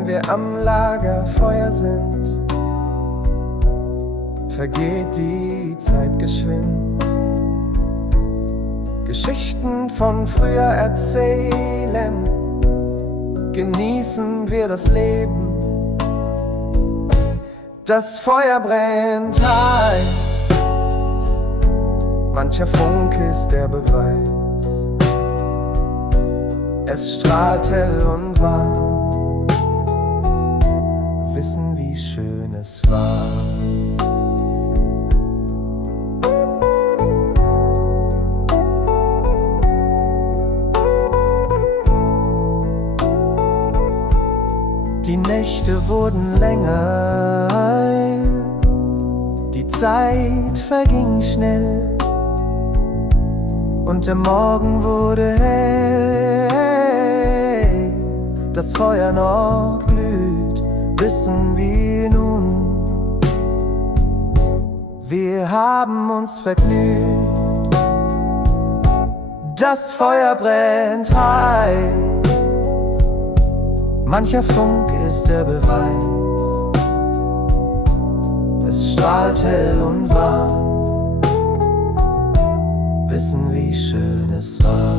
Wenn wir am Lagerfeuer sind, vergeht die Zeit geschwind. Geschichten von früher erzählen, genießen wir das Leben. Das Feuer brennt heiß, mancher Funke ist der Beweis. Es strahlt hell und warm, wissen, wie schön es war. Die Nächte wurden länger, die Zeit verging schnell und der Morgen wurde hell. Das Feuer noch blüht, wissen wir nun. Wir haben uns vergnügt. Das Feuer brennt heiß, mancher Funke ist der Beweis. Es strahlt hell und warm, wissen, wie schön es war.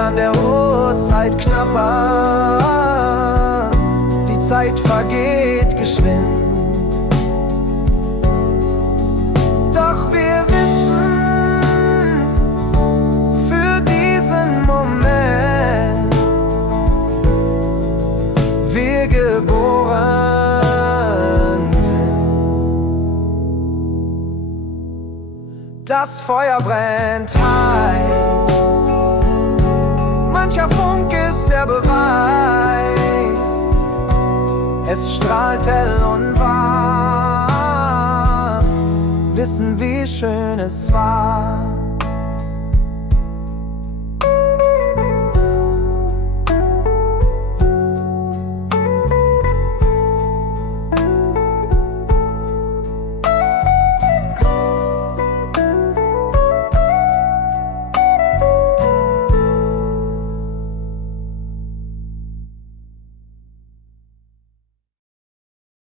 An der Uhrzeit knabbern, die Zeit vergeht geschwind. Doch wir wissen, für diesen Moment wir geboren sind. Das Feuer brennt heiß, mancher Funke ist der Beweis. Es strahlt hell und warm, wissen, wie schön es war.